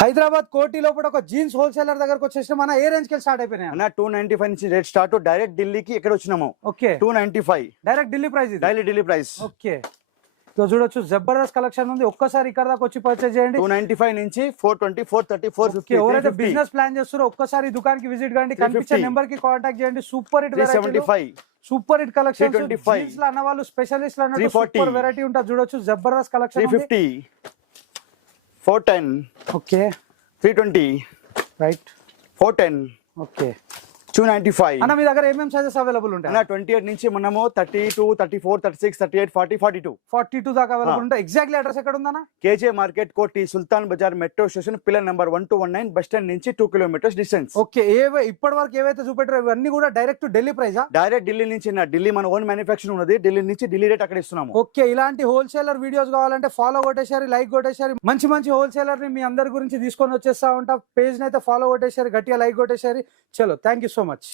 హైదరాబాద్ కోటి లోపల ఒక జీన్స్ హోల్సేలర్ దగ్గరకు వచ్చేసి మన ఏ రేంజ్ కి స్టార్ట్ అయిపోయినాయి అన్న 295 నుంచి రేట్ స్టార్ట్ డైరెక్ట్ ఢిల్లీకి ఇక్కడ వచ్చినాము. ఓకే 295 డైరెక్ట్ ఢిల్లీ ప్రైస్ ఇది. ఢిల్లీ ప్రైస్. ఓకే సో చూడొచ్చు జబర్దస్త్ కలెక్షన్ ఉంది. ఒక్కసారి ఇక్కడ దాకా వచ్చి పర్చేజ్ చేయండి. 295 నుంచి 420 430 450 ఎవరైతే బిజినెస్ ప్లాన్ చేస్తారో ఒక్కసారి దుకాణానికి విజిట్ కండి. కనిపించే నెంబర్ కి కాంటాక్ట్ చేయండి. Super hit 375 super hit collection. 325 అన్న వాళ్ళు స్పెషలిస్ట్ అన్నట్టు సూపర్ వెరైటీ ఉంటుంది. చూడొచ్చు Jabardasth collection. 350 410 okay 320 right 410 okay 295 అన్న మీ దగ్గర ఏమేం సైజెస్ అవైలబుల్ ఉంటాయి? అన్న 28 నుంచి మనము 32 34 36 38 40 42 42 దాకా అవైలబుల్ ఉంటాయి. ఎగ్జాక్ట్లీ అడ్రస్ ఎక్కడ ఉందన్న? KJ market Koti Sultan Bazar metro station pillar number 1219 bus stand నుంచి 2 కిలోమీటర్స్ డిస్టెన్స్. ఓకే ఇప్పటి వరకు ఏవైతే చూపెట్టారో ఇవన్నీ కూడా డైరెక్ట్ ఢిల్లీ ప్రైజా? డైరెక్ట్ ఢిల్లీ నుంచి ఢిల్లీ మన ఓన్ మ్యానుఫ్యాక్చరింగ్ ఉన్నది. ఢిల్లీ నుంచి ఢిల్లీ రేట్ అక్కడ ఇస్తున్నాము. ఓకే ఇలాంటి హోల్సేలర్ వీడియోస్ కావాలంటే ఫాలో కొట్టేసారి, లైక్ కొట్టేసారి. మంచి మంచి హోల్సేలర్ ని మీ అందరి గురించి తీసుకొని వచ్చేస్తా ఉంటా. పేజ్ ని అయితే ఫాలో కొట్టేసారి, గట్టిగా లైక్ కొట్టేసారి. చలో థ్యాంక్ యూ సో మచ్.